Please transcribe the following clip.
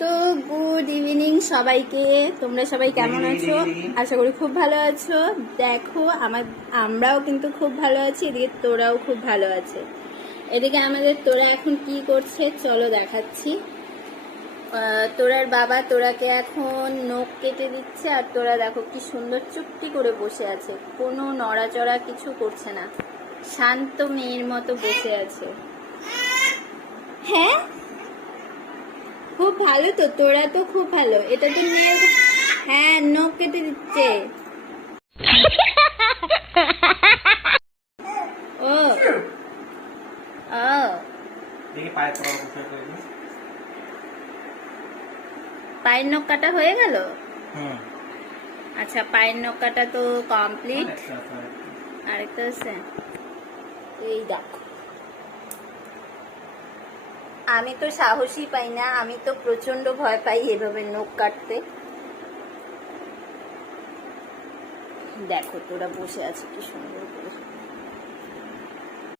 তো good evening সবাইকে। তোমরা সবাই কেমন আছো? আশা করি খুব ভালো আছো। দেখো আমরাও কিন্তু খুব ভালো আছি, এদিকে তোরাও খুব ভালো আছে। এদিকে আমাদের তোরা এখন কি করছে চলো দেখাচ্ছি। তোরার বাবা তোরাকে এখন নখ কেটে দিচ্ছে, আর তোরা দেখো কি সুন্দর চুপটি করে বসে আছে, কোনো নড়াচড়া কিছু করছে না, শান্ত মেয়ের মতো বসে আছে। হ্যাঁ, খুব ভালো তো, তোরা তো খুব ভালো। এটা তো নেল, হ্যাঁ নখ কেটে দিচ্ছে। ও ও পায়ের নখ কাটা হয়ে গেল। আচ্ছা, পায়ের নখ কাটা তো কমপ্লিট। আরেকটা আছে, এই দেখো। আমি তো সাহসই পাই না, আমি তো প্রচন্ড ভয় পাই এভাবে নখ কাটতে। দেখো তোরা বসে আছে কি সুন্দর করে।